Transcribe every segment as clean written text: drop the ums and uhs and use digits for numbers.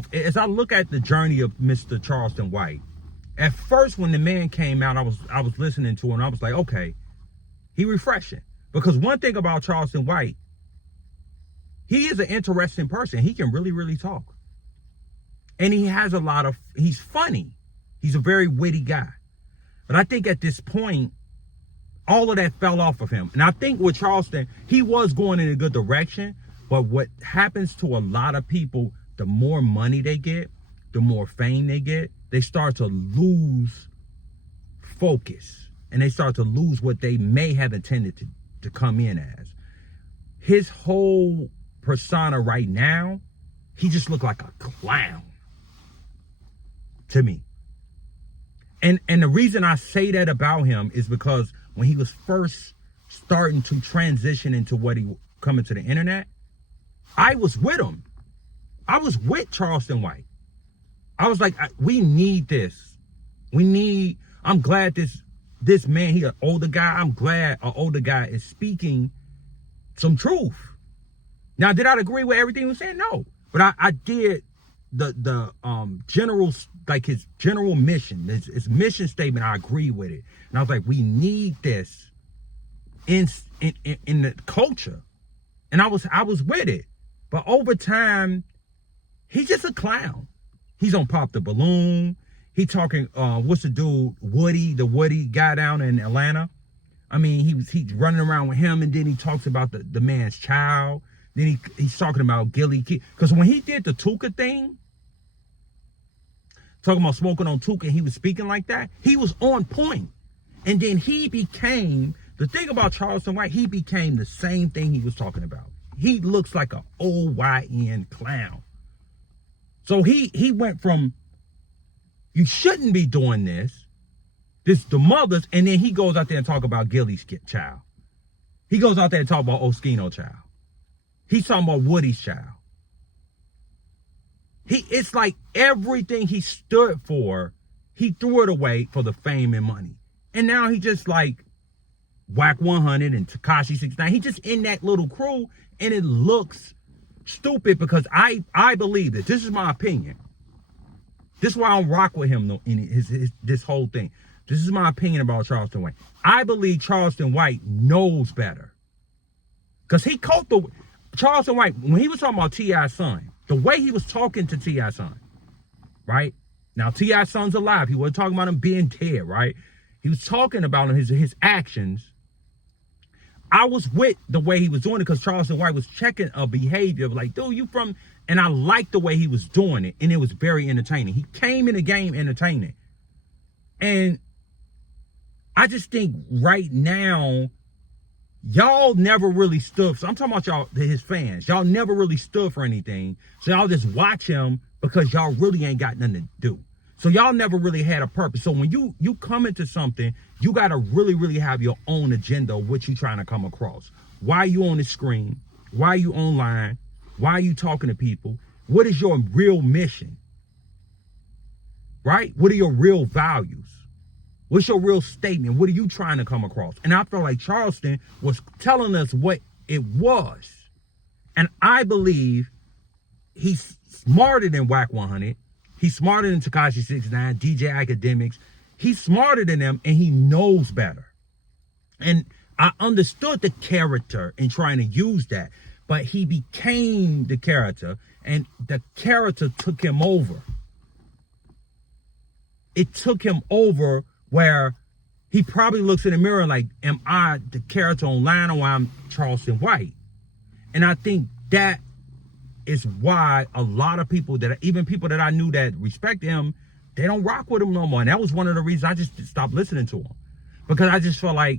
off, as I look at the journey of Mr. Charleston White, at first when the man came out, I was listening to him and I was like, okay, he refreshing. Because one thing about Charleston White, he is an interesting person. He can really, really talk. And he has he's funny. He's a very witty guy. But I think at this point, all of that fell off of him. And I think with Charleston, he was going in a good direction. But what happens to a lot of people, the more money they get, the more fame they get, they start to lose focus. And they start to lose what they may have intended to come in as. His whole persona right now, he just looked like a clown to me. And the reason I say that about him is because when he was first starting to transition into what he coming to the internet, I was with him. I was with Charleston White. I was like, we need this. I'm glad this man, he an older guy. I'm glad an older guy is speaking some truth. Now, did I agree with everything he was saying? No. But I did the general, like his general mission, his mission statement, I agree with it. And I was like, we need this in the culture. And I was with it. But over time, he's just a clown. He's on Pop the Balloon. He talking, what's the dude, the Woody guy down in Atlanta. I mean, he's running around with him, and then he talks about the man's child. Then he's talking about Gilly Kid. Because when he did the Tuka thing, talking about smoking on Tuka, he was speaking like that, he was on point. And then he became, the thing about Charleston White, he became the same thing he was talking about. He looks like an OYN clown. So he went from, you shouldn't be doing this the mothers, and then he goes out there and talk about Gilly's child. He goes out there and talk about Oskino child. He's talking about Woody's child. It's like everything he stood for, he threw it away for the fame and money. And now he just like Whack 100 and Tekashi 69. He just in that little crew, and it looks stupid because I believe that, this is my opinion. This is why I don't rock with him though, in this whole thing. This is my opinion about Charleston White. I believe Charleston White knows better. Because he caught Charleston White, when he was talking about T.I.'s son, the way he was talking to T.I.'s son, right? Now, T.I.'s son's alive. He wasn't talking about him being dead, right? He was talking about his actions. I was with the way he was doing it because Charleston White was checking a behavior of like, dude, you from... And I liked the way he was doing it, and it was very entertaining. He came in the game entertaining. And I just think right now, y'all never really stood. So I'm talking about y'all, his fans. Y'all never really stood for anything. So y'all just watch him because y'all really ain't got nothing to do. So y'all never really had a purpose. So when you come into something, you got to really, really have your own agenda of what you trying to come across. Why are you on the screen? Why are you online? Why are you talking to people? What is your real mission? Right? What are your real values? What's your real statement? What are you trying to come across? And I felt like Charleston was telling us what it was. And I believe he's smarter than Whack 100. He's smarter than Tekashi 69, DJ Academics. He's smarter than them, and he knows better. And I understood the character in trying to use that. But he became the character, and the character took him over. It took him over where he probably looks in the mirror like, am I the character online or I'm Charleston White? And I think that is why a lot of people even people that I knew that respect him, they don't rock with him no more. And that was one of the reasons I just stopped listening to him. Because I just felt like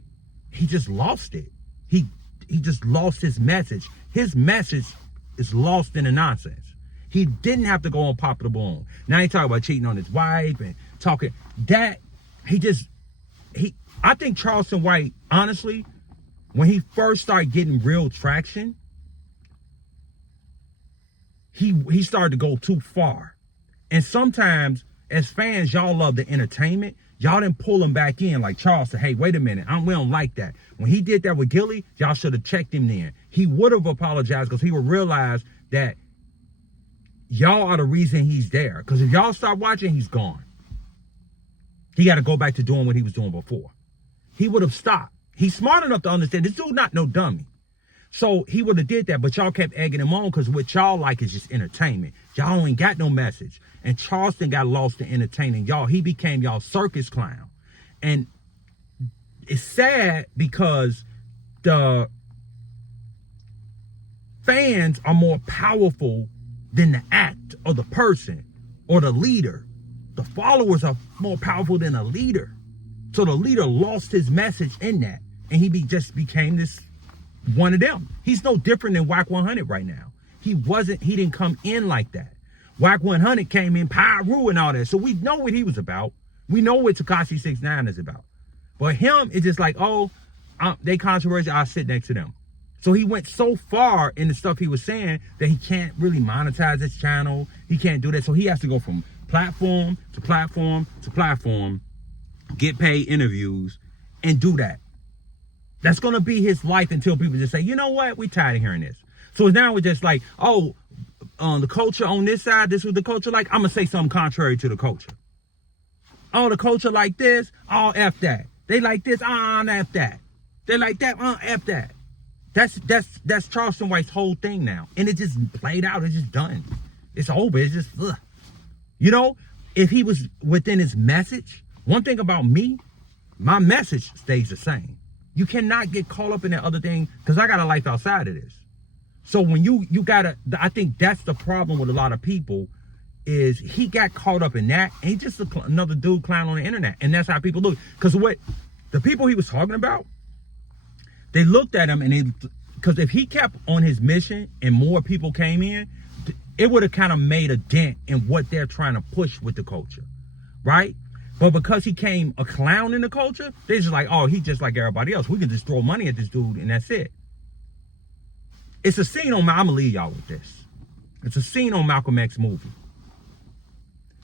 he just lost it. He just lost his message. His message is lost in the nonsense. He didn't have to go on Pop the Balloon. Now he talking about cheating on his wife and talking that I think Charleston White, honestly, when he first started getting real traction, he started to go too far. And sometimes as fans, y'all love the entertainment. Y'all didn't pull him back in like Charleston. Hey, wait a minute. We don't like that. When he did that with Gilly, y'all should have checked him then. He would have apologized because he would realize that y'all are the reason he's there. Because if y'all stop watching, he's gone. He got to go back to doing what he was doing before. He would have stopped. He's smart enough to understand this dude not no dummy. So he would have did that, but y'all kept egging him on because what y'all like is just entertainment. Y'all ain't got no message. And Charleston got lost in entertaining y'all. He became y'all circus clown. And it's sad because the fans are more powerful than the act or the person or the leader. The followers are more powerful than a leader. So the leader lost his message in that. And he just became this one of them. He's no different than Whack 100 right now. He didn't come in like that. Whack 100 came in Pyru and all that. So we know what he was about. We know what Tekashi 69 is about. But him, it's just like, they controversial, I'll sit next to them. So he went so far in the stuff he was saying that he can't really monetize his channel. He can't do that. So he has to go from platform to platform to platform, get paid interviews, and do that. That's going to be his life until people just say, you know what? We tired of hearing this. So now we're just like, the culture on this side, this was the culture like. I'm going to say something contrary to the culture. Oh, the culture like this, F that. They like this, F that. They like that, F that. That's Charleston White's whole thing now. And it just played out. It's just done. It's over. It's just, ugh. You know, if he was within his message, one thing about me, my message stays the same. You cannot get caught up in that other thing because I got a life outside of this. So when you gotta, I think that's the problem with a lot of people is he got caught up in that and he's just another dude clown on the internet. And that's how people look. Because what the people he was talking about, they looked at him and because if he kept on his mission and more people came in, it would have kind of made a dent in what they're trying to push with the culture, right? But because he came a clown in the culture, they're just like, he's just like everybody else. We can just throw money at this dude and that's it. It's a scene on, I'm going to leave y'all with this. It's a scene on Malcolm X movie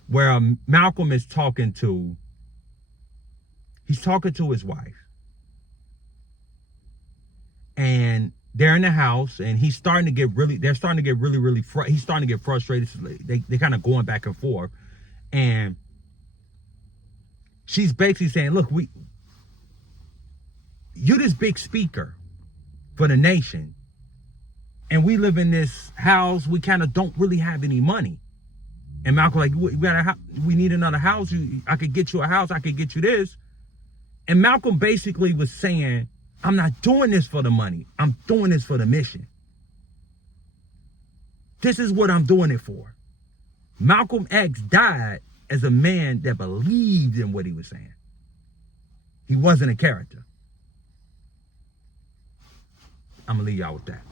where Malcolm is talking to his wife. And they're in the house and he's starting to get really he's starting to get frustrated. They kind of going back and forth. And she's basically saying, look, you're this big speaker for the nation. And we live in this house, we kind of don't really have any money. And Malcolm like, we need another house. I could get you a house. I could get you this. And Malcolm basically was saying, I'm not doing this for the money. I'm doing this for the mission. This is what I'm doing it for. Malcolm X died as a man that believed in what he was saying. He wasn't a character. I'm going to leave y'all with that.